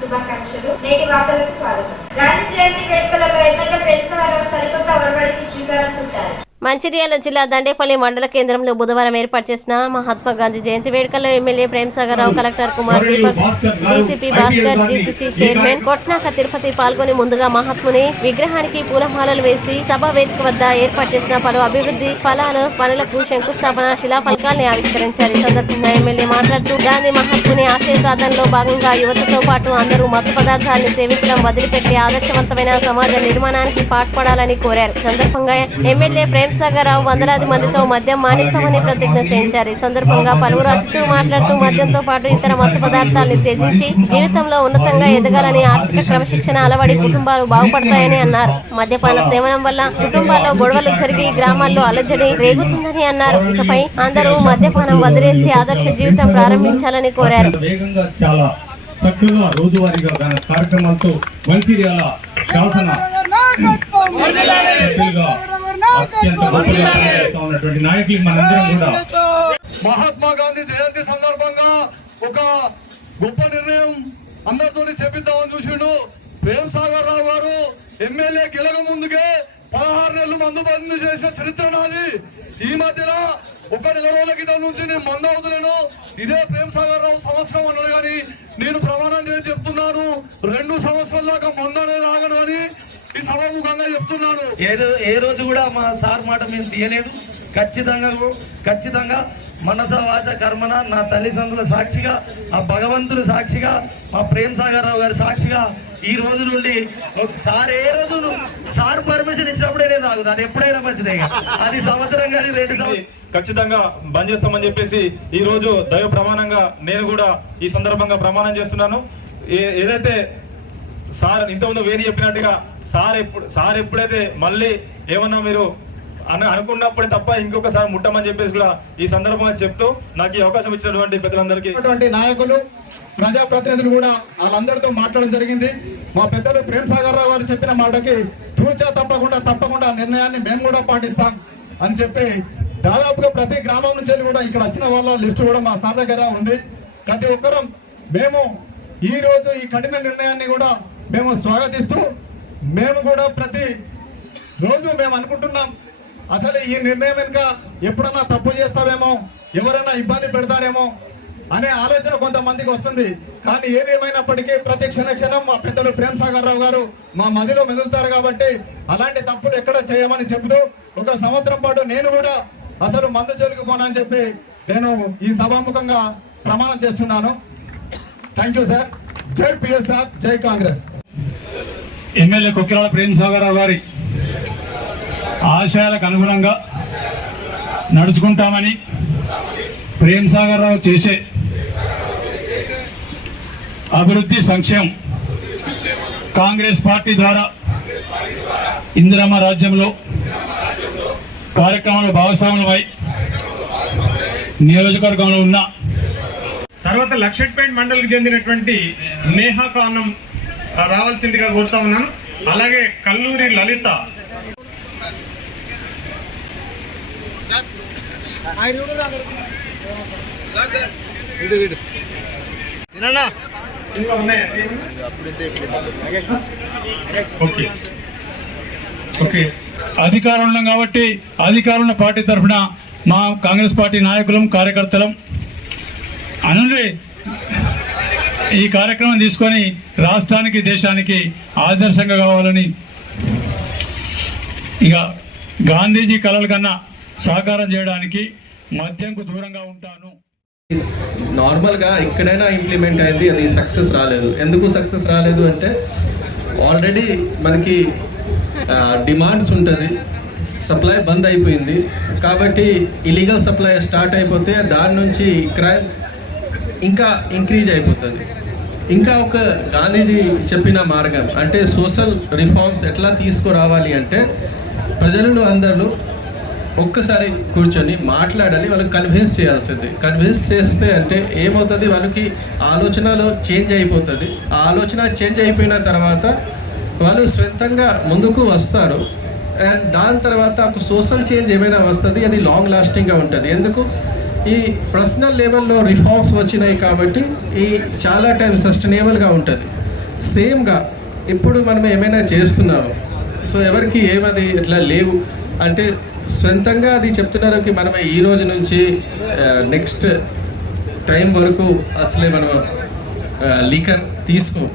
శుభాకాంక్షలు. నేటి వార్తలకు స్వాగతం. గాంధీ జయంతి వేడుకలలో ఎమ్మెల్యే ప్రేమసాగరరావు సరికొత్త ఒరవడికి శ్రీకారం చుట్టారు. మంచిర్యాల జిల్లా దండేపల్లి మండల కేంద్రంలో బుధవారం ఏర్పాటు చేసిన మహాత్మా గాంధీ జయంతి వేడుకల్లో MLA Premsagar Rao, collector Kumar Deepak, DCP Bhaskar, GCC chairman Kotnaka Tirupati పాల్గొని ముందుగా మహాత్ముని విగ్రహానికి పూలమాలలు వేసి సభా వేదిక వద్ద ఏర్పాటు చేసిన పలు అభివృద్ధి పనులకు శంకుస్థాపన శిలాఫలకాల్ని ఆవిష్కరించారు. ఈ సందర్భంగా ఎమ్మెల్యే మాట్లాడుతూ గాంధీ మహాత్ముని ఆశయ సాధనలో భాగంగా యువతతో పాటు అందరూ మత్తు పదార్థాలను సేవించడం వదిలిపెట్టి ఆదర్శవంతమైన సమాజ నిర్మాణానికి పాటుపడాలని కోరారు. ఈ సందర్భంగా ఎమ్మెల్యే ప్రేమసాగరరావు వందలాది మందితో మద్యం మానేస్తామని ప్రతిజ్ఞ చేయించారు. ఈ సందర్భంగా పలువురు అతిథులు మాట్లాడుతూ మద్యంతో పాటు ఇతర మత్తు పదార్థాలను త్యజించి జీవితంలో ఉన్నతంగా ఎదగాలని, ఆర్థిక క్రమశిక్షణ అలవడి కుటుంబాలు బాగుపడతాయని అన్నారు. మద్యపాన సేవనం వల్ల కుటుంబాల్లో గొడవలు జరిగి గ్రామాల్లో అలజడి రేగుతుందని అన్నారు. ఇకపై అందరూ మద్యపానం వదిలేసి ఆదర్శ జీవితం ప్రారంభించాలని కోరారు. చక్కగా రోజువారీగా కార్యక్రమాలతో మంచిర్యాల శాసన అత్యంత గొప్పగా పనిచేస్తా ఉన్నటువంటి నాయకులు మనందరం కూడా మహాత్మా గాంధీ జయంతి సందర్భంగా ఒక గొప్ప నిర్ణయం అందరితో చెప్పిద్దామని చూసిండు. ప్రేమసాగరరావు గారు ఎమ్మెల్యే గెలక ముందుకే 16 నెలలు మందు బంద్ చేసిన చరిత్ర నాది. ఈ మధ్యలో ఒక నెల రోజుల క్రితం నుంచి నేను మందు అవుతున్నాను. ఇదే ప్రేమసాగరరావు సంవత్సరం అన్నాడు కానీ నేను ప్రమాణం చేసి చెప్తున్నాను 2 సంవత్సరాల దాకా మందు అనేది ఆగను అని ఈ సభాముఖంగా చెప్తున్నాను. ఏ రోజు కూడా మా సార్ మాట మేము తీయలేదు. ఖచ్చితంగా మనస వాచ కర్మన నా తల్లిదండ్రుల సాక్షిగా, ఆ భగవంతుడు సాక్షిగా, మా ప్రేమసాగరరావు గారి సాక్షిగా ఈ రోజు నుండి సార్ ఏ రోజు సార్ పర్మిషన్ ఇచ్చినప్పుడే నేను తాగుతాను. అది ఎప్పుడైనా మంచిదే. అది సంవత్సరం కానీ 2 సంవత్సరం ఖచ్చితంగా బంద్ చేస్తామని చెప్పేసి ఈ రోజు దైవ ప్రమాణంగా నేను కూడా ఈ సందర్భంగా ప్రమాణం చేస్తున్నాను. ఏదైతే సార్ ఇంతకుముందు వేరే చెప్పినట్టుగా సార్ ఎప్పుడైతే మళ్ళీ ఏమన్నా మీరు అనుకున్నప్పుడే తప్ప ఇంకొకసారి ముట్టమని చెప్పేసి కూడా ఈ సందర్భంగా చెప్తూ నాకు ఈ అవకాశం ఇచ్చినటువంటి పెద్దలందరికీ, నాయకులు, ప్రజాప్రతినిధులు కూడా వాళ్ళందరితో మాట్లాడడం జరిగింది. మా పెద్దలు ప్రేమసాగరరావు గారు చెప్పిన మాటకి తూచా తప్పకుండా నిర్ణయాన్ని మేము కూడా పాటిస్తాం అని చెప్పి దాదాపుగా ప్రతి గ్రామం నుంచి కూడా ఇక్కడ వచ్చిన వాళ్ళ లిస్టు కూడా మా సార్ దగ్గర ఉంది. ప్రతి ఒక్కరం మేము ఈ రోజు ఈ కఠిన నిర్ణయాన్ని కూడా మేము స్వాగతిస్తూ మేము కూడా ప్రతి రోజు మేము అనుకుంటున్నాం అసలు ఈ నిర్ణయం వెనుక ఎప్పుడన్నా తప్పు చేస్తావేమో, ఎవరైనా ఇబ్బంది పెడతారేమో అనే ఆలోచన కొంతమందికి వస్తుంది. కానీ ఏదేమైనప్పటికీ ప్రతి క్షణం మా పెద్దలు ప్రేమసాగరరావు గారు మా మదిలో మెదులుతారు కాబట్టి అలాంటి తప్పులు ఎక్కడ చేయమని చెబుతూ 1 సంవత్సరం పాటు నేను కూడా అసలు మందు జోలికి పోనని చెప్పి నేను ఈ సభాముఖంగా ప్రమాణం చేస్తున్నాను. Thank you sir. జై పిఎస్ఆర్, జై కాంగ్రెస్. ఎమ్మెల్యే కొక్కిరాల ప్రేమసాగరరావు గారి ఆశయాలకు అనుగుణంగా నడుచుకుంటామని, ప్రేమసాగరరావు చేసే అభివృద్ధి సంక్షేమం కాంగ్రెస్ పార్టీ ద్వారా ఇందిరమ్మ రాజ్యంలో కార్యక్రమంలో భాగస్వాములమై నియోజకవర్గంలో ఉన్న తర్వాత లక్షట్పేట్ మండలికి చెందినటువంటి నేహా ఖానం రావాల్సిందిగా కోరుతా ఉన్నాను. అలాగే కల్లూరి లలిత, ఓకే అధికారంలో కాబట్టి అధికారంలో పార్టీ తరఫున మా కాంగ్రెస్ పార్టీ నాయకులం, కార్యకర్తలం అనులే ఈ కార్యక్రమం తీసుకొని రాష్ట్రానికి, దేశానికి ఆదర్శంగా కావాలని, ఇక గాంధీజీ కలల కన్నా సాకారం చేయడానికి మద్యంకు దూరంగా ఉంటాను. నార్మల్గా ఎక్కడైనా ఇంప్లిమెంట్ అయింది, అది సక్సెస్ రాలేదు. ఎందుకు సక్సెస్ రాలేదు అంటే ఆల్రెడీ మనకి డిమాండ్స్ ఉంటుంది, సప్లై బంద్ అయిపోయింది. కాబట్టి ఇలీగల్ సప్లై స్టార్ట్ అయిపోతే దాని నుంచి క్రైమ్ ఇంకా ఇంక్రీజ్ అయిపోతుంది. ఇంకా ఒక గాంధీజీ చెప్పిన మార్గం అంటే సోషల్ రిఫార్మ్స్ ఎట్లా తీసుకురావాలి అంటే ప్రజలు అందరూ ఒక్కసారి కూర్చొని మాట్లాడాలి, వాళ్ళకి కన్విన్స్ చేయాల్సింది. కన్విన్స్ చేస్తే అంటే ఏమవుతుంది, వాళ్ళకి ఆలోచనలో చేంజ్ అయిపోతుంది. ఆ ఆలోచన చేంజ్ అయిపోయిన తర్వాత వాళ్ళు స్వంతంగా ముందుకు వస్తారు. అండ్ దాని తర్వాత ఒక సోషల్ చేంజ్ ఏమైనా వస్తుంది, అది లాంగ్ లాస్టింగ్గా ఉంటుంది. ఎందుకు ఈ పర్సనల్ లెవెల్లో రిఫార్మ్స్ వచ్చినాయి కాబట్టి ఈ చాలా టైం సస్టైనబుల్గా ఉంటుంది. సేమ్గా ఇప్పుడు మనం ఏమైనా చేస్తున్నాము, సో ఎవరికి ఏమది ఇట్లా లేవు అంటే సొంతంగా అది చెప్తున్నారు మనం ఈ రోజు నుంచి నెక్స్ట్ టైం వరకు అసలే మనం లీకర్ తీసుకోం.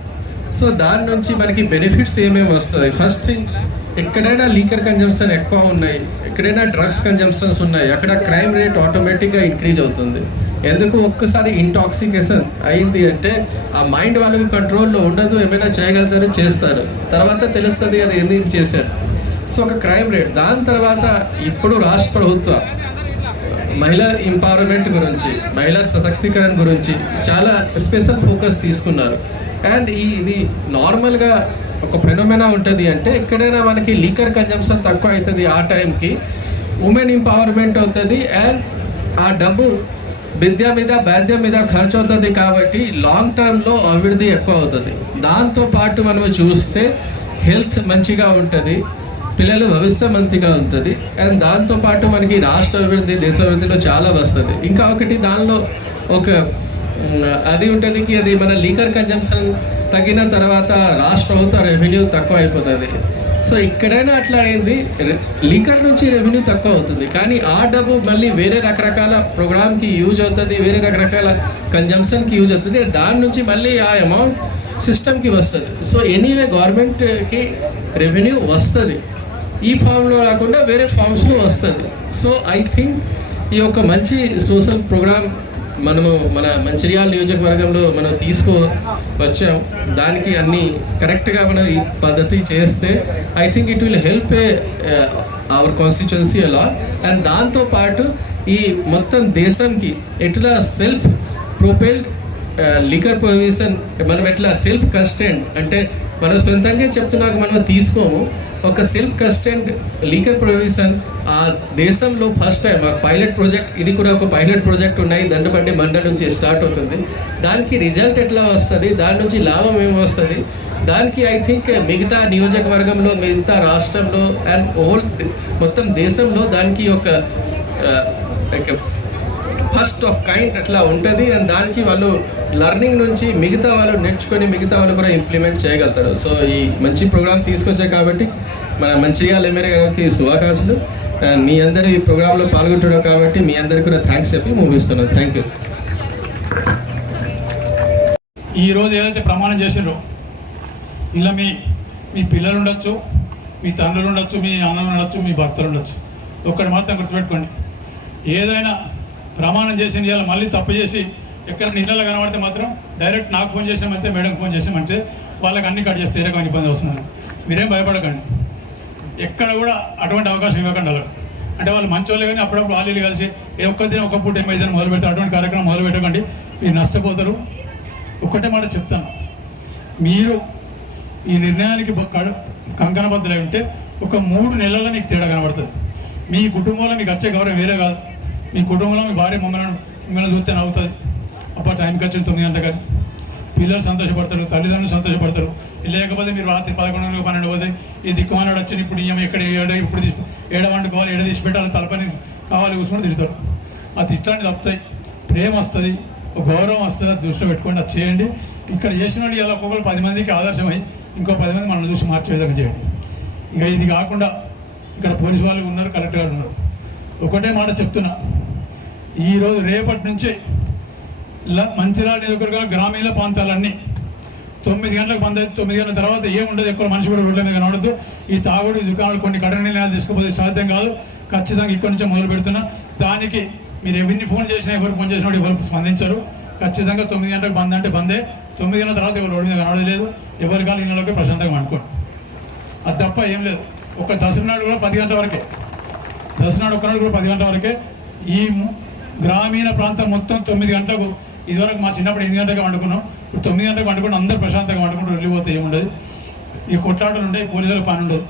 సో దాని నుంచి మనకి బెనిఫిట్స్ ఏమేమి వస్తాయి? ఫస్ట్ థింగ్, ఎక్కడైనా లీకర్ కన్జంప్షన్ ఎక్కువ ఉన్నాయి, ఎక్కడైనా డ్రగ్స్ కన్జంప్షన్స్ ఉన్నాయి, అక్కడ క్రైమ్ రేట్ ఆటోమేటిక్గా ఇంక్రీజ్ అవుతుంది. ఎందుకు? ఒక్కసారి ఇంటాక్సికేషన్ అయింది అంటే ఆ మైండ్ వాళ్ళకి కంట్రోల్లో ఉండదు, ఏమైనా చేయగలుగుతారు, చేస్తారు, తర్వాత తెలుస్తుంది అది ఎందుకు చేశారు. సో ఒక క్రైమ్ రేట్. దాని తర్వాత ఇప్పుడు రాష్ట్ర ప్రభుత్వం మహిళా ఎంపవర్మెంట్ గురించి, మహిళా సశక్తీకరణ గురించి చాలా స్పెషల్ ఫోకస్ తీసుకున్నారు. అండ్ ఇది నార్మల్గా ఒక ఫెనోమెనా ఉంటుంది అంటే ఎక్కడైనా మనకి లీకర్ కన్జంప్షన్ తక్కువ అవుతుంది, ఆ టైంకి ఉమెన్ ఎంపవర్మెంట్ అవుతుంది అండ్ ఆ డబ్బు విద్య మీద వైద్యం మీద ఖర్చు అవుతుంది కాబట్టి లాంగ్ టర్మ్లో అభివృద్ధి ఎక్కువ అవుతుంది. దాంతోపాటు మనం చూస్తే హెల్త్ మంచిగా ఉంటుంది, పిల్లలు భవిష్యత్ మంచిగా ఉంటుంది అండ్ దాంతోపాటు మనకి రాష్ట్ర అభివృద్ధి దేశ అభివృద్ధిలో చాలా వస్తుంది. ఇంకా ఒకటి దానిలో ఒక అది ఉంటుంది కి అది మన లీకర్ కన్జంప్షన్ తగ్గిన తర్వాత రాష్ట్ర ప్రభుత్వ రెవెన్యూ తక్కువ అయిపోతుంది. సో ఎక్కడైనా అట్లా అయింది, లీకర్ నుంచి రెవెన్యూ తక్కువ అవుతుంది కానీ ఆ డబ్బు మళ్ళీ వేరే రకరకాల ప్రోగ్రామ్కి యూజ్ అవుతుంది, వేరే రకరకాల కన్జంప్షన్కి యూజ్ అవుతుంది, దాని నుంచి మళ్ళీ ఆ అమౌంట్ సిస్టమ్కి వస్తుంది. సో ఎనీవే గవర్నమెంట్కి రెవెన్యూ వస్తుంది, ఈ ఫామ్లో కాకుండా వేరే ఫామ్స్లో వస్తుంది. సో ఐ థింక్ ఈ యొక్క మంచి సోషల్ ప్రోగ్రామ్ మనము మన మంచిర్యాల నియోజకవర్గంలో మనం వచ్చాం. దానికి అన్ని కరెక్ట్గా మనం ఈ పద్ధతి చేస్తే I think it will help our constituency అలా. అండ్ దాంతోపాటు ఈ మొత్తం దేశంకి ఎట్లా సెల్ఫ్ ప్రొపెల్డ్ లికర్ ప్రొవిజన్, మనం ఎట్లా సెల్ఫ్ కన్స్టెంట్ అంటే మనం సొంతంగా చెప్తున్నాక మనం తీసుకోము, ఒక సెల్ఫ్ కన్స్టెంట్ లీకర్ ప్రొవిజన్ ఆ దేశంలో ఫస్ట్ టైం పైలట్ ప్రాజెక్ట్, ఇది కూడా ఒక పైలట్ ప్రాజెక్ట్ ఉన్నాయి, దండబండి మండలి నుంచి స్టార్ట్ అవుతుంది. దానికి రిజల్ట్ ఎట్లా వస్తుంది, దాని నుంచి లాభం ఏమి వస్తుంది, దానికి ఐ థింక్ మిగతా నియోజకవర్గంలో, మిగతా రాష్ట్రంలో అండ్ ఓల్ మొత్తం దేశంలో దానికి ఒక ఫస్ట్ ఆఫ్ కైండ్ అట్లా ఉంటుంది. అండ్ దానికి వాళ్ళు లర్నింగ్ నుంచి మిగతా వాళ్ళు నేర్చుకొని మిగతా వాళ్ళు కూడా ఇంప్లిమెంట్ చేయగలుగుతారు. సో ఈ మంచి ప్రోగ్రామ్ తీసుకొచ్చాయి కాబట్టి మన మంచిర్యాల ఎమ్మెల్యే గారికి శుభాకాంక్షలు. మీ అందరూ ఈ ప్రోగ్రాంలో పాల్గొంటున్నారు కాబట్టి మీ అందరికీ కూడా థ్యాంక్స్ చెప్పి ముగిస్తున్నాను. Thank you. ఈరోజు ఏదైతే ప్రమాణం చేసిండ్రో ఇలా మీ పిల్లలు ఉండొచ్చు, మీ తండ్రులు ఉండొచ్చు, మీ అన్నలు ఉండొచ్చు, మీ భర్తలు ఉండొచ్చు, ఒక్కటి మాత్రం గుర్తుపెట్టుకోండి, ఏదైనా ప్రమాణం చేసింది ఇలా మళ్ళీ తప్పు చేసి ఎక్కడ ఇళ్ళలో కనబడితే మాత్రం డైరెక్ట్ నాకు ఫోన్ చేసామంటే, మేడంకి ఫోన్ చేసామంటే వాళ్ళకి అన్ని కట్ చేస్తే ఏరకమైన ఇబ్బంది వస్తున్నాను. మీరేం భయపడకండి, ఎక్కడ కూడా అటువంటి అవకాశం ఇవ్వకండి వాళ్ళకి. అంటే వాళ్ళు మంచోళ్ళే కానీ అప్పుడప్పుడు వాళ్ళు కలిసి ఒక్కదిన ఒక పూట ఏమైతే మొదలు పెడతారు, అటువంటి కార్యక్రమం మొదలు పెట్టకండి, మీరు నష్టపోతారు. ఒక్కటే మాట చెప్తాను, మీరు ఈ నిర్ణయానికి కంకణబద్ధులై ఉంటే ఒక 3 నెలల్లో నీకు తేడా కనబడుతుంది. మీ కుటుంబంలో మీకు వచ్చే గౌరవం వేరే కాదు. మీ కుటుంబంలో మీ భార్య మిమ్మల్ని చూస్తే నవ్వుతుంది, అప్పుడు టైంకి వచ్చిన 9 గంటలకు కానీ పిల్లలు సంతోషపడతారు, తల్లిదండ్రులు సంతోషపడతారు. లేకపోతే మీరు రాత్రి 11 12 పోతే ఈ దిక్కుమానాడు వచ్చిన ఇప్పుడు ఇయ్యం ఎక్కడ ఇప్పుడు ఏడ వండుకోవాలి, ఏడ తీసి పెట్టాలి, తలపని కావాలి కూర్చొని తిడతారు. అది ఇట్లాంటివి తప్పుతాయి, ప్రేమ వస్తుంది, గౌరవం వస్తుంది, అది దృష్టిలో పెట్టుకోండి, అది చేయండి. ఇక్కడ చేసిన వాళ్ళు ఇలా ఒక్కొక్కరు 10 మందికి ఆదర్శమై ఇంకో 10 మంది మనం చూసి మార్చే విధంగా చేయండి. ఇక ఇది కాకుండా ఇక్కడ పోలీసు వాళ్ళు ఉన్నారు, కలెక్టర్ గారు ఉన్నారు. ఒకటే మాట చెప్తున్నా, ఈరోజు రేపటి నుంచి మంచిర్యాల నియోజకవర్గ గ్రామీణ ప్రాంతాలన్నీ 9 గంటలకు బంద్ అయితే 9 గంటల తర్వాత ఏముండదు, ఎక్కువ మనిషి కూడా రోడ్ల మీద కనబడదు. ఈ తాగుడు దుకాణాలు కొన్ని కఠిన నిర్ణయాలు తీసుకుపోతే సాధ్యం కాదు. ఖచ్చితంగా ఇక్కడి నుంచే మొదలు పెడుతున్నా. దానికి మీరు ఎవరిని ఫోన్ చేసినా, ఎవరు ఫోన్ చేసినా ఎవరు స్పందించరు. ఖచ్చితంగా 9 గంటలకు బంద్ అంటే బందే. 9 గంటల తర్వాత ఎవరు రోడ్డు మీద కనబడలేదు. ఎవరి కాలు ఇళ్ళలోకి ప్రశాంతంగా అనుకోండి, అది తప్ప ఏం లేదు. ఒక దసరా నాడు కూడా 10 గంటల వరకే, దసరా నాడు ఒక్కనాడు కూడా 10 గంటల వరకే. ఈ గ్రామీణ ప్రాంతం మొత్తం 9 గంటలకు, ఇదివరకు మా చిన్నప్పుడు 8 గంటలకు వండుకున్నాం, ఇప్పుడు 9 గంటలకు వండుకుని అందరూ ప్రశాంతంగా వండుకుంటూ వెళ్ళిపోతే ఏముండదు. ఈ కొట్లాటలు ఉంటాయి, పోలీసులకు పని ఉండదు.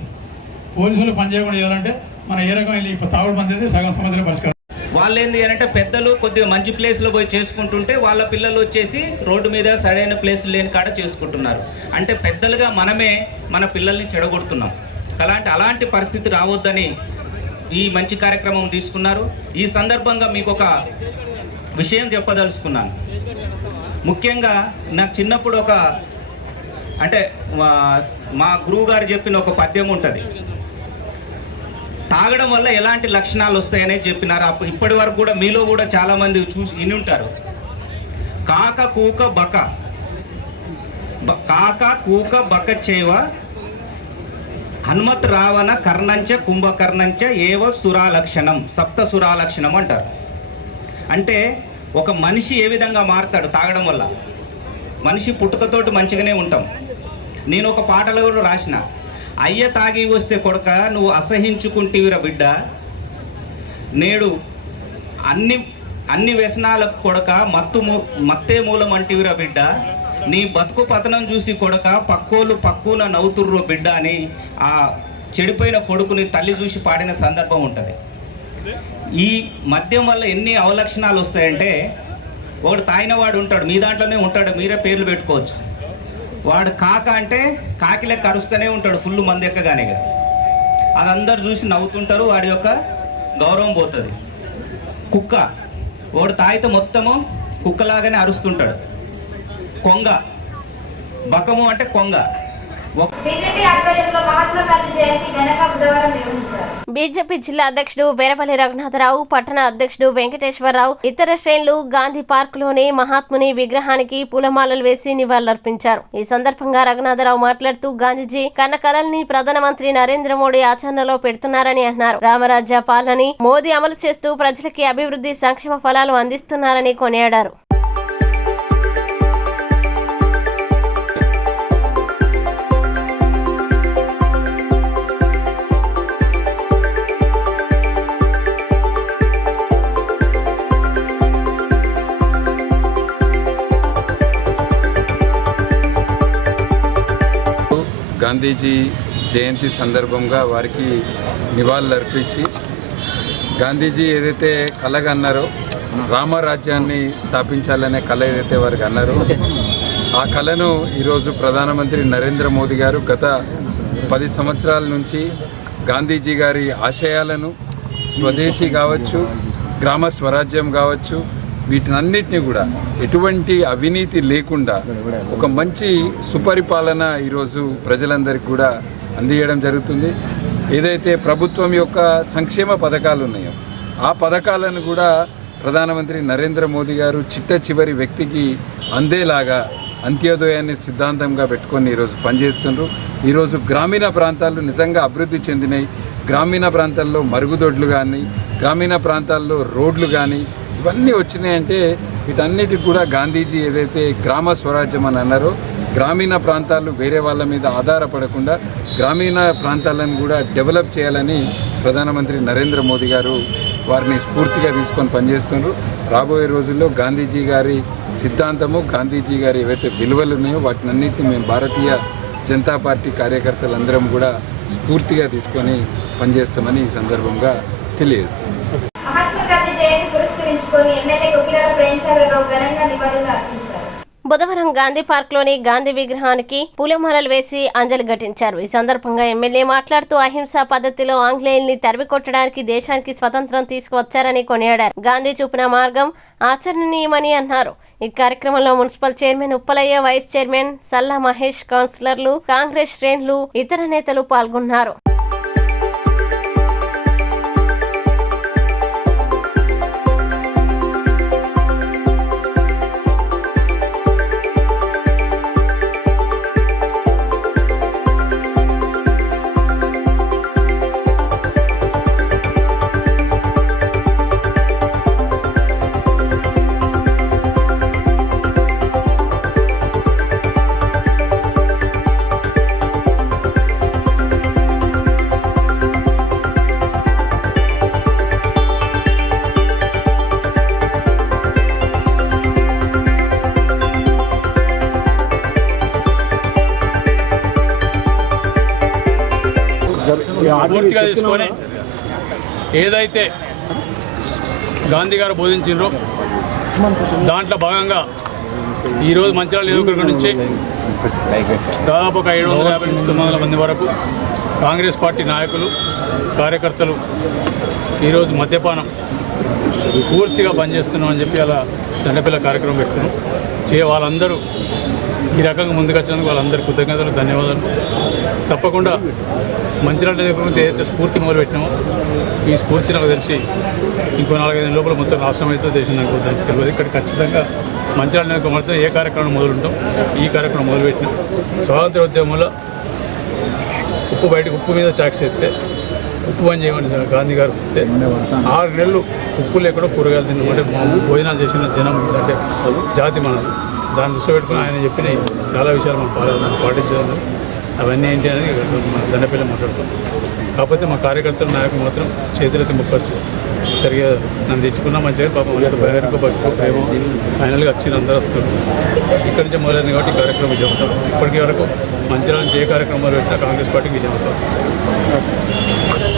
పోలీసులు పని చేయకుండా చేయాలంటే మన ఏ రకం వెళ్ళి తాగుడు బంద్ అయితే సగం సమస్యల పరిష్కారం. వాళ్ళు ఏంది అంటే పెద్దలు కొద్దిగా మంచి ప్లేస్లో పోయి చేసుకుంటుంటే వాళ్ళ పిల్లలు వచ్చేసి రోడ్డు మీద సరైన ప్లేస్ లేని కాడ చేసుకుంటున్నారు. అంటే పెద్దలుగా మనమే మన పిల్లల్ని చెడగొడుతున్నాం. అలాంటి పరిస్థితి రావద్దని ఈ మంచి కార్యక్రమం తీసుకున్నారు. ఈ సందర్భంగా మీకు ఒక విషయం చెప్పదలుచుకున్నాను. ముఖ్యంగా నాకు చిన్నప్పుడు అంటే మా గురువు గారు చెప్పిన ఒక పద్యం ఉంటుంది. తాగడం వల్ల ఎలాంటి లక్షణాలు వస్తాయనేది చెప్పినారు. ఇప్పటి వరకు కూడా మీలో కూడా చాలామంది విని ఉంటారు. కాక కూక బక చేవ హనుమత్ రావణ కర్ణంచ కుంభకర్ణంచ ఏవ సురాలక్షణం, సప్త సురాలక్షణం అంటారు. అంటే ఒక మనిషి ఏ విధంగా మారుతాడు తాగడం వల్ల. మనిషి పుట్టుకతోటి మంచిగానే ఉంటాం. నేను ఒక పాటలో కూడా రాసిన, అయ్య తాగి వస్తే కొడక నువ్వు అసహించుకుంటేవిరా బిడ్డ, నేడు అన్ని వ్యసనాలకు కొడక మత్తే మూలం అంటివిరా బిడ్డ, నీ బతుకు పతనం చూసి కొడక పక్కున నవ్వుతుర్రో బిడ్డ అని ఆ చెడిపోయిన కొడుకుని తల్లి చూసి పాడిన సందర్భం ఉంటుంది. ఈ మద్యం వల్ల ఎన్ని అవలక్షణాలు వస్తాయంటే, ఒకడు తాగిన వాడు ఉంటాడు, మీ దాంట్లోనే ఉంటాడు, మీరే పేర్లు పెట్టుకోవచ్చు. వాడు కాక అంటే కాకి లెక్క అరుస్తూనే ఉంటాడు ఫుల్ మంది ఎక్కగానే. అది అందరు చూసి నవ్వుతుంటారు, వాడి యొక్క గౌరవం పోతుంది. కుక్క, వాడు తాగితే మొత్తము కుక్కలాగానే అరుస్తుంటాడు. కొంగ, బకము అంటే కొంగ. బీజేపీ ఆధ్వర్యంలో మహాత్మా గాంధీ జయంతి ఘనంగా బుధవారం నిర్వహించారు. బీజేపీ జిల్లా అధ్యక్షుడు వీరపల్లి రఘునాథరావు, పట్టణ అధ్యక్షుడు వెంకటేశ్వరరావు, ఇతర శ్రేణులు గాంధీ పార్క్ లోని మహాత్ముని విగ్రహానికి పూలమాలలు వేసి నివాళులర్పించారు. ఈ సందర్భంగా రఘునాథరావు మాట్లాడుతూ గాంధీజీ కన్న కలల్ని ప్రధానమంత్రి నరేంద్ర మోడీ ఆచరణలో పెడుతున్నారని అన్నారు. రామరాజ్య పాలనని మోదీ అమలు చేస్తూ ప్రజలకి అభివృద్ధి సంక్షేమ ఫలాలు అందిస్తున్నారని కొనియాడారు. గాంధీజీ జయంతి సందర్భంగా వారికి నివాళులు అర్పించి, గాంధీజీ ఏదైతే కలగా అన్నారో రామరాజ్యాన్ని స్థాపించాలనే కళ ఏదైతే వారికి అన్నారో, ఆ కళను ఈరోజు ప్రధానమంత్రి నరేంద్ర మోదీ గారు గత 10 సంవత్సరాల నుంచి గాంధీజీ గారి ఆశయాలను, స్వదేశీ కావచ్చు, గ్రామ స్వరాజ్యం కావచ్చు, వీటినన్నిటినీ కూడా ఎటువంటి అవినీతి లేకుండా ఒక మంచి సుపరిపాలన ఈరోజు ప్రజలందరికీ కూడా అందియడం జరుగుతుంది. ఏదైతే ప్రభుత్వం యొక్క సంక్షేమ పథకాలు ఉన్నాయో ఆ పథకాలను కూడా ప్రధానమంత్రి నరేంద్ర మోదీ గారు చిట్ట చివరి వ్యక్తికి అందేలాగా అంత్యోదయాన్ని సిద్ధాంతంగా పెట్టుకొని ఈరోజు పనిచేస్తున్నారు. ఈరోజు గ్రామీణ ప్రాంతాలు నిజంగా అభివృద్ధి చెందినాయి. గ్రామీణ ప్రాంతాల్లో మరుగుదొడ్లు కానీ, గ్రామీణ ప్రాంతాల్లో రోడ్లు కానీ ఇవన్నీ వచ్చినాయంటే వీటన్నిటికి కూడా గాంధీజీ ఏదైతే గ్రామ స్వరాజ్యం అని అన్నారో, గ్రామీణ ప్రాంతాలు వేరే వాళ్ళ మీద ఆధారపడకుండా గ్రామీణ ప్రాంతాలను కూడా డెవలప్ చేయాలని ప్రధానమంత్రి నరేంద్ర మోదీ గారు వారిని స్ఫూర్తిగా తీసుకొని పనిచేస్తున్నారు. రాబోయే రోజుల్లో గాంధీజీ గారి సిద్ధాంతము, గాంధీజీ గారి ఏవైతే విలువలు ఉన్నాయో వాటినన్నింటినీ మేము భారతీయ జనతా పార్టీ కార్యకర్తలందరం కూడా స్ఫూర్తిగా తీసుకొని పనిచేస్తామని ఈ సందర్భంగా తెలియజేస్తున్నాం. మహాత్మా గాంధీ జయంతి పురస్కరించుకొని ఎమ్మెల్యే కొకిరాల ప్రేమసాగర్ రావు ఘనంగా నివాళులు అర్పించారు. బుధవారం గాంధీ పార్క్ లోని గాంధీ విగ్రహానికి పూలమాలలు వేసి అంజలి ఘటించారు. ఈ సందర్భంగా ఎమ్మెల్యే మాట్లాడుతూ అహింసా పద్ధతిలో ఆంగ్లేయుల్ని తరిమికొట్టడానికి దేశానికి స్వతంత్రం తీసుకువచ్చారని కొనియాడారు. గాంధీ చూపిన మార్గం ఆచరణీయమని అన్నారు. ఈ కార్యక్రమంలో municipal chairman Uppalaiah, vice chairman Salla Mahesh, కౌన్సిలర్లు, కాంగ్రెస్ శ్రేణులు, ఇతర నేతలు పాల్గొన్నారు. పూర్తిగా తీసుకొని ఏదైతే గాంధీ గారు బోధించారో దాంట్లో భాగంగా ఈరోజు మంచిర్యాల నియోజకవర్గం నుంచి దాదాపు ఒక 750 నుంచి 900 మంది వరకు కాంగ్రెస్ పార్టీ నాయకులు, కార్యకర్తలు ఈరోజు మద్యపానం పూర్తిగా బంద్ చేస్తున్నామని చెప్పి అలా దండపిల్ల కార్యక్రమం పెట్టుకున్నాం. వాళ్ళందరూ ఈ రకంగా ముందుకు వచ్చినందుకు వాళ్ళందరికీ కృతజ్ఞతలు, ధన్యవాదాలు. తప్పకుండా మంచిర్యాల నియోజకవర్గం ఏదైతే స్ఫూర్తి మొదలు పెట్టినామో ఈ స్ఫూర్తి నాకు తెలిసి ఇంకో 4-5 లోపల మొత్తం రాష్ట్రం అయితే దేశం నాకు తెలియదు. ఇక్కడ ఖచ్చితంగా మంచిర్యాల నియోజకవర్గంతో ఏ కార్యక్రమం మొదలుంటాం ఈ కార్యక్రమం మొదలుపెట్టినాం. స్వాతంత్ర ఉద్యమంలో ఉప్పు మీద ట్యాక్స్ ఎత్తే ఉప్పు బంద్ చేయమని గాంధీ గారు చెప్తే 6 నెలలు ఉప్పు లేకుండా కూరగాయలు తిన్నామంటే భోజనాలు చేసిన జనం అంటే జాతి మనది. దాన్ని దృష్టి పెట్టుకుని ఆయన చెప్పిన చాలా విషయాలు మనం పాటించాలి. అవన్నీ ఏంటి అనేది మన దండపల్లి మాట్లాడతాం. కాకపోతే మా కార్యకర్తల నాయకులు మాత్రం చేతులైతే మొక్కచ్చు సరిగా నన్ను తెచ్చుకున్నా మంచిగా పాపం బహిరంగ భక్తులు ప్రేమ ఫైనల్గా వచ్చిన అందరూ వస్తారు. ఇక్కడి నుంచి మొదలైంది కాబట్టి ఈ కార్యక్రమం విజయం అవుతాం. ఇప్పటికీ వరకు మంచిర్యాల నుంచి ఏ కార్యక్రమాలు పెట్టినా కాంగ్రెస్ పార్టీకి విజయం అవుతాం.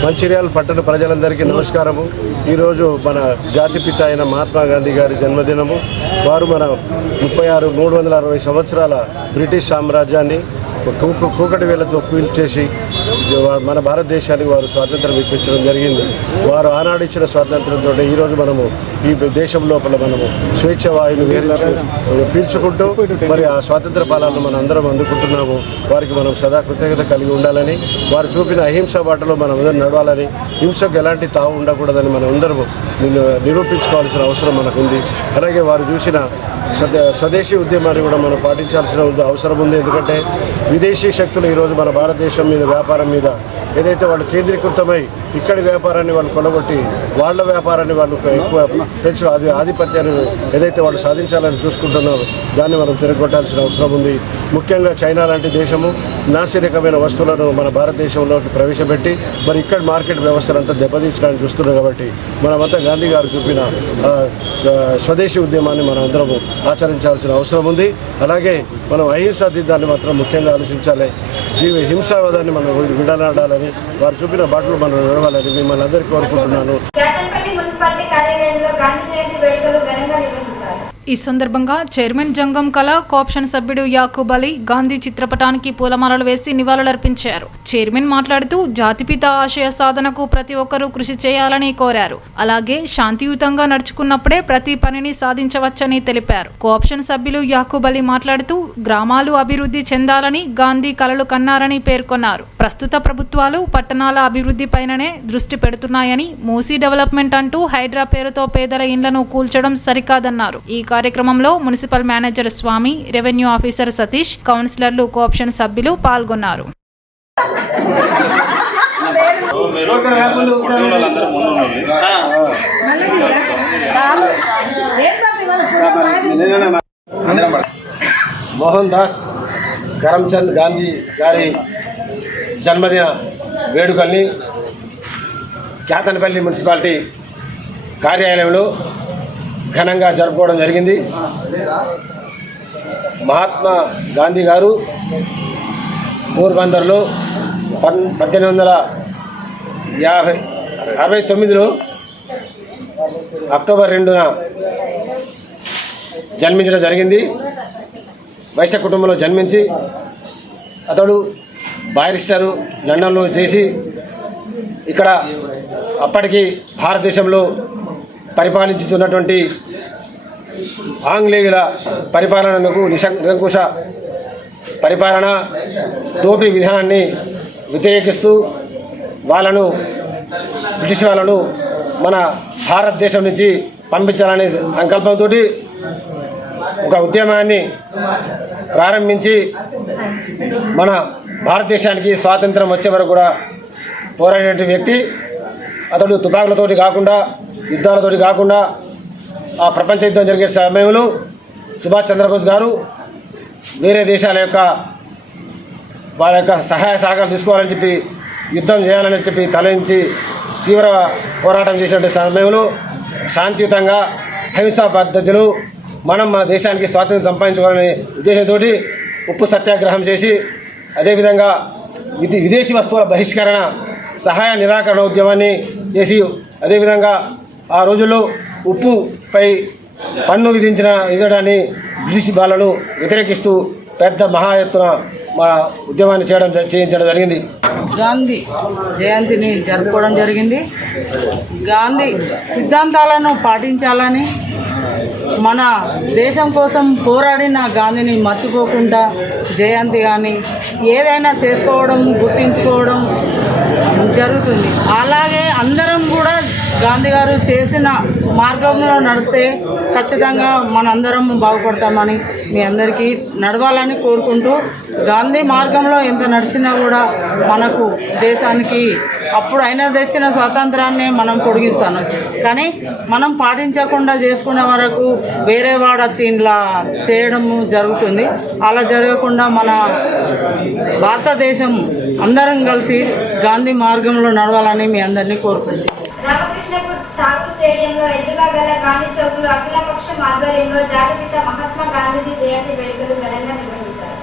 మంచిర్యాల పట్టణ ప్రజలందరికీ నమస్కారము. ఈరోజు మన జాతిపిత అయిన మహాత్మా గాంధీ గారి జన్మదినము. వారు మన 360 సంవత్సరాల బ్రిటిష్ సామ్రాజ్యాన్ని కూకటి వేలతో పీల్చేసి మన భారతదేశానికి వారు స్వాతంత్రం ఇప్పించడం జరిగింది. వారు ఆనాడు ఇచ్చిన స్వాతంత్రంతో ఈరోజు మనము ఈ దేశం లోపల మనము స్వేచ్ఛ వాయువును పీల్చుకుంటూ మరి ఆ స్వాతంత్ర ఫలాలను మనం అందరం అందుకుంటున్నాము. వారికి మనం సదా కృతజ్ఞత కలిగి ఉండాలని, వారు చూపిన అహింస బాటలో మనం అందరం నడవాలని, హింసకు ఎలాంటి తావు ఉండకూడదని మనం అందరం నిరూపించుకోవాల్సిన అవసరం మనకు ఉంది. అలాగే వారు చూసిన స్వదేశీ ఉద్యమాన్ని కూడా మనం పాటించాల్సిన అవసరం ఉంది. ఎందుకంటే విదేశీ శక్తులు ఈరోజు మన భారతదేశం మీద వ్యాపారం మీద ఏదైతే వాళ్ళు కేంద్రీకృతమై ఇక్కడి వ్యాపారాన్ని వాళ్ళు కొలగొట్టి వాళ్ళ వ్యాపారాన్ని వాళ్ళు ఎక్కువ పెంచు ఆధిపత్యాన్ని ఏదైతే వాళ్ళు సాధించాలని చూసుకుంటున్నారో దాన్ని మనం తిరగొట్టాల్సిన అవసరం ఉంది. ముఖ్యంగా చైనా లాంటి దేశము నాసిరకమైన వస్తువులను మన భారతదేశంలోకి ప్రవేశపెట్టి మరి ఇక్కడ మార్కెట్ వ్యవస్థనంతా దెబ్బతీర్చడానికి చూస్తున్నాం. కాబట్టి మనమంతా గాంధీ గారు చూపిన స్వదేశీ ఉద్యమాన్ని మనం అందరము ఆచరించాల్సిన అవసరం ఉంది. అలాగే మనం అహింసా దిద్దాన్ని మాత్రం ముఖ్యంగా ఆలోచించాలి. హింసావాదాన్ని మనం విడనాడాలని, వారు చూపిన బాటలు మనం నడవాలని మిమ్మల్ని అందరికీ కోరుకుంటున్నాను. జాతన్పల్లి మున్సిపాలిటీ కార్యాలయంలో గాంధీ జయంతి వేడుకలు ఘనంగా నిర్వహించారు. ఈ సందర్భంగా చైర్మన్ జంగం కళ, కోఆప్షన్ సభ్యుడు యాకూబ్ అలీ గాంధీ చిత్రపటానికి పూలమాలలు వేసి నివాళులర్పించారు. చైర్మన్ మాట్లాడుతూ జాతిపిత ఆశయ సాధనకు ప్రతి ఒక్కరూ కృషి చేయాలని కోరారు. అలాగే శాంతియుతంగా నడుచుకున్నప్పుడే ప్రతి పనిని సాధించవచ్చని తెలిపారు. కోఆప్షన్ సభ్యులు యాకూబ్ అలీ మాట్లాడుతూ గ్రామాలు అభివృద్ధి చెందాలని గాంధీ కలలు కన్నారని పేర్కొన్నారు. ప్రస్తుత ప్రభుత్వాలు పట్టణాల అభివృద్ధిపైననే దృష్టి పెడుతున్నాయని, మూసీ డెవలప్మెంట్ అంటూ హైడ్రా పేరుతో పేదల ఇండ్లను కూల్చడం సరికాదన్నారు. ఈ కార్యక్రమంలో మున్సిపల్ మేనేజర్ స్వామి, రెవెన్యూ ఆఫీసర్ సతీష్, కౌన్సిలర్లు, కోఆప్షన్ సభ్యులు పాల్గొన్నారు. మోహన్ దాస్ కరమ్చంద్ గాంధీ గారి జన్మదిన వేడుకల్ని జాతన్పల్లి మున్సిపాలిటీ కార్యాలయంలో ఘనంగా జరుపుకోవడం జరిగింది. మహాత్మా గాంధీ గారు పోర్బందర్లో 1869లో అక్టోబర్ 2న జన్మించడం జరిగింది. వైశ్య కుటుంబంలో జన్మించి అతడు బారిస్టరు లండన్లో చేసి ఇక్కడ అప్పటికి భారతదేశంలో పరిపాలించుతున్నటువంటి ఆంగ్లేయుల పరిపాలనకు నిరంకుశ పరిపాలన దోపిడీ విధానాన్ని వ్యతిరేకిస్తూ బ్రిటిష్ వాళ్ళను మన భారతదేశం నుంచి పంపించాలనే సంకల్పంతో ఒక ఉద్యమాన్ని ప్రారంభించి మన భారతదేశానికి స్వాతంత్రం వచ్చే వరకు కూడా పోరాడే వ్యక్తి. అతడు తుపాకులతోటి కాకుండా, యుద్ధాలతోటి కాకుండా ఆ ప్రపంచ యుద్ధం జరిగే సమయంలో సుభాష్ చంద్రబోస్ గారు వేరే దేశాల యొక్క వాళ్ళ యొక్క సహాయ సహకారాలు తీసుకోవాలని చెప్పి, యుద్ధం చేయాలని చెప్పి తలరించి తీవ్ర పోరాటం చేసిన సమయంలో శాంతియుతంగా అహింసా పద్ధతిలో మనం మన దేశానికి స్వాతంత్రం సంపాదించుకోవాలనే ఉద్దేశంతో ఉప్పు సత్యాగ్రహం చేసి, అదేవిధంగా విదేశీ వస్తువుల బహిష్కరణ, సహాయ నిరాకరణ ఉద్యమాన్ని చేసి, అదేవిధంగా ఆ రోజుల్లో ఉప్పుపై పన్ను విధించడాన్ని బ్రిటిష్ వాళ్ళను వ్యతిరేకిస్తూ పెద్ద మహా ఎత్తున మా ఉద్యమాన్ని చేయించడం జరిగింది. గాంధీ జయంతిని జరుపుకోవడం జరిగింది. గాంధీ సిద్ధాంతాలను పాటించాలని, మన దేశం కోసం పోరాడిన గాంధీని మర్చిపోకుండా జయంతి కానీ ఏదైనా చేసుకోవడం, గుర్తించుకోవడం జరుగుతుంది. అలాగే అందరం కూడా గాంధీ గారు చేసిన మార్గంలో నడిస్తే ఖచ్చితంగా మనందరం బాగుపడతామని మీ అందరికీ నడవాలని కోరుకుంటూ, గాంధీ మార్గంలో ఎంత నడిచినా కూడా మనకు దేశానికి అప్పుడు ఆయన తెచ్చిన స్వాతంత్రాన్ని మనం పొడిగిస్తాను, కానీ మనం పాటించకుండా చేసుకునే వరకు వేరే వాడు వచ్చి ఇలా చేయడం జరుగుతుంది. అలా జరగకుండా మన భారతదేశం అందరం కలిసి గాంధీ మార్గంలో నడవాలని మీ అందరినీ కోరుకుంటున్నాను. రామకృష్ణపూర్ ఠాగూర్ స్టేడియంలో ఎదురుగా గల గాంధీ చౌక్లో అఖిలపక్షం ఆధ్వర్యంలో జాతిపిత మహాత్మా గాంధీజీ జయంతి వేడుకలు ఘనంగా నిర్వహించారు.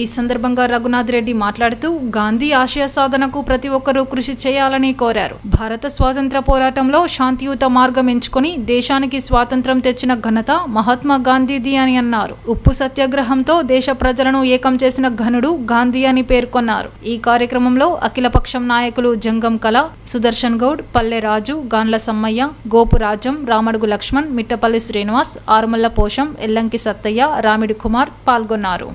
ఈ సందర్భంగా రఘునాథ్ రెడ్డి మాట్లాడుతూ గాంధీ ఆశయ సాధనకు ప్రతి ఒక్కరూ కృషి చేయాలని కోరారు. భారత స్వాతంత్ర పోరాటంలో శాంతియుత మార్గం ఎంచుకొని దేశానికి స్వాతంత్రం తెచ్చిన ఘనత మహాత్మా గాంధీది అని అన్నారు. ఉప్పు సత్యాగ్రహంతో దేశ ప్రజలను ఏకం చేసిన ఘనుడు గాంధీ అని పేర్కొన్నారు. ఈ కార్యక్రమంలో అఖిలపక్షం నాయకులు జంగం కళ, సుదర్శన్ గౌడ్, పల్లె రాజు, గాన్ల సమ్మయ్య, గోపురాజం, రామడుగు లక్ష్మణ్, మిట్టపల్లి శ్రీనివాస్, ఆరుమల్ల పోషం, ఎల్లంకి సత్తయ్య, రామిడి కుమార్ పాల్గొన్నారు.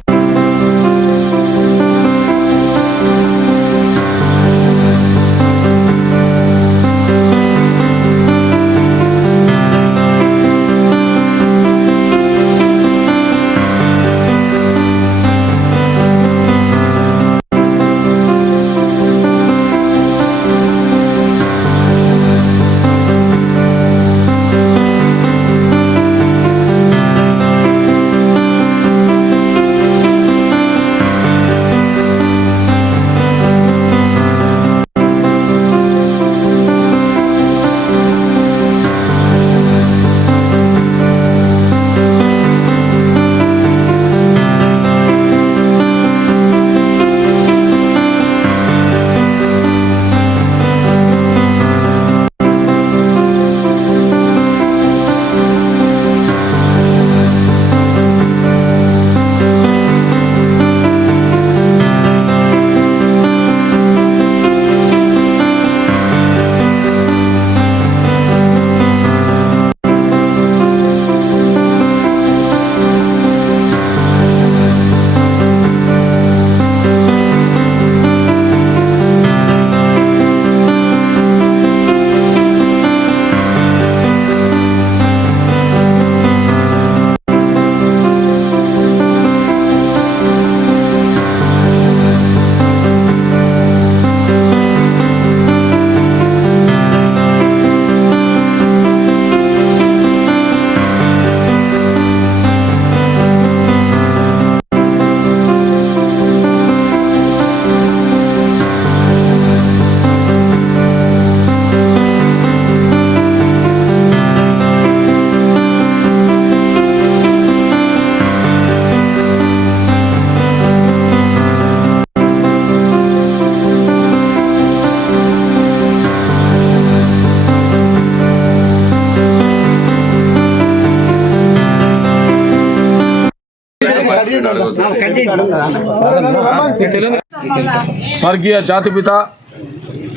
స్వర్గీయ జాతిపిత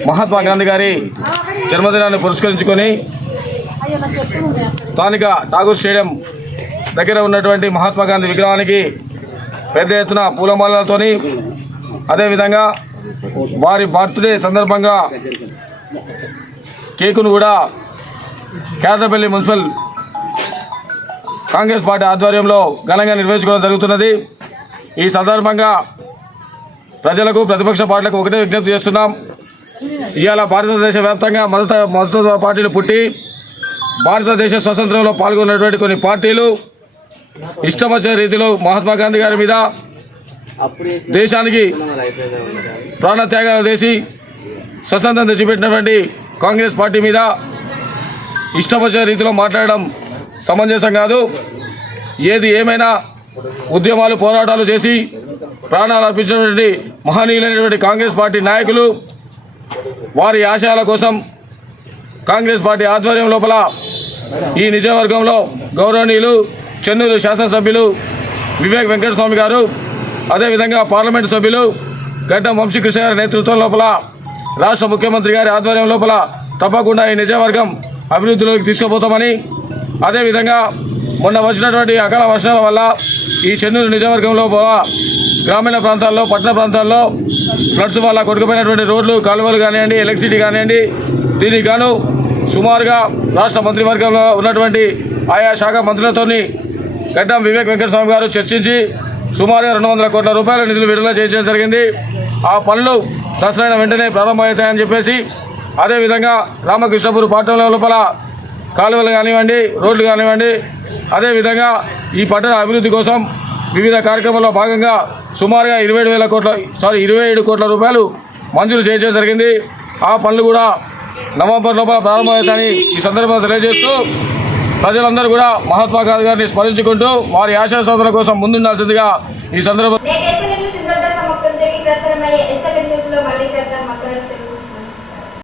మహాత్మా గాంధీ గారి జన్మదినాన్ని పురస్కరించుకొని స్థానిక ఠాగూర్ స్టేడియం దగ్గర ఉన్నటువంటి మహాత్మా గాంధీ విగ్రహానికి పెద్ద ఎత్తున పూలమాలతోని, అదేవిధంగా వారి బర్త్డే సందర్భంగా కేకును కూడా కేదపల్లి మున్సిపల్ కాంగ్రెస్ పార్టీ ఆధ్వర్యంలో ఘనంగా నిర్వహించుకోవడం జరుగుతున్నది. ఈ సందర్భంగా ప్రజలకు, ప్రతిపక్ష పార్టీలకు ఒకటే విజ్ఞప్తి చేస్తున్నాం. ఇవాళ భారతదేశ వ్యాప్తంగా మద్దతు పార్టీలు పుట్టి భారతదేశ స్వతంత్రంలో పాల్గొన్నటువంటి కొన్ని పార్టీలు ఇష్టం వచ్చే రీతిలో మహాత్మా గాంధీ గారి మీద, దేశానికి ప్రాణత్యాగాలు చేసి స్వతంత్రం తెచ్చిపెట్టినటువంటి కాంగ్రెస్ పార్టీ మీద ఇష్టం వచ్చే రీతిలో మాట్లాడడం సమంజసం కాదు. ఏది ఏమైనా ఉద్యమాలు, పోరాటాలు చేసి ప్రాణాలు అర్పించినటువంటి మహనీయులైనటువంటి కాంగ్రెస్ పార్టీ నాయకులు వారి ఆశయాల కోసం కాంగ్రెస్ పార్టీ ఆధ్వర్యం లోపల ఈ నియోజకవర్గంలో గౌరవనీయులు చెన్నూరు శాసనసభ్యులు వివేక్ వెంకటస్వామి గారు, అదేవిధంగా పార్లమెంటు సభ్యులు గడ్డం వంశీకృష్ణ గారి నేతృత్వం లోపల రాష్ట్ర ముఖ్యమంత్రి గారి ఆధ్వర్యం లోపల తప్పకుండా ఈ నియోజకవర్గం అభివృద్ధిలోకి తీసుకుపోతామని, అదేవిధంగా మొన్న వచ్చినటువంటి అకాల వర్షాల వల్ల ఈ చెన్నూరు నియోజకవర్గంలో గ్రామీణ ప్రాంతాల్లో, పట్టణ ప్రాంతాల్లో ఫ్లడ్స్ వల్ల కొట్టుకుపోయినటువంటి రోడ్లు, కాలువలు కానివ్వండి, ఎలక్ట్రిసిటీ కానివ్వండి, దీనికి గాను సుమారుగా రాష్ట్ర మంత్రివర్గంలో ఉన్నటువంటి ఆయా శాఖ మంత్రులతోని గడ్డం వివేక్ వెంకటస్వామి గారు చర్చించి సుమారుగా 200 కోట్ల రూపాయల నిధులు విడుదల చేయడం జరిగింది. ఆ పనులు దసరైన వెంటనే ప్రారంభమవుతాయని చెప్పేసి, అదేవిధంగా రామకృష్ణపూర్ పట్టణంలో లోపల కాలువలు కానివ్వండి, రోడ్లు కానివ్వండి, అదేవిధంగా ఈ పట్టణ అభివృద్ధి కోసం వివిధ కార్యక్రమాల్లో భాగంగా సుమారుగా 27 కోట్ల రూపాయలు మంజూరు చేయడం జరిగింది. ఆ పనులు కూడా నవంబర్ లోపల ప్రారంభమవుతాయని ఈ సందర్భంగా తెలియజేస్తూ, ప్రజలందరూ కూడా మహాత్మా గాంధీ గారిని స్మరించుకుంటూ వారి ఆశయ సాధన కోసం ముందుండాల్సిందిగా ఈ సందర్భంగా నేటి SLN న్యూస్ ఇంతటితో సమాప్తం. తిరిగి ప్రసారమయ్యే SLN న్యూస్లో మళ్ళీ కలుద్దాం.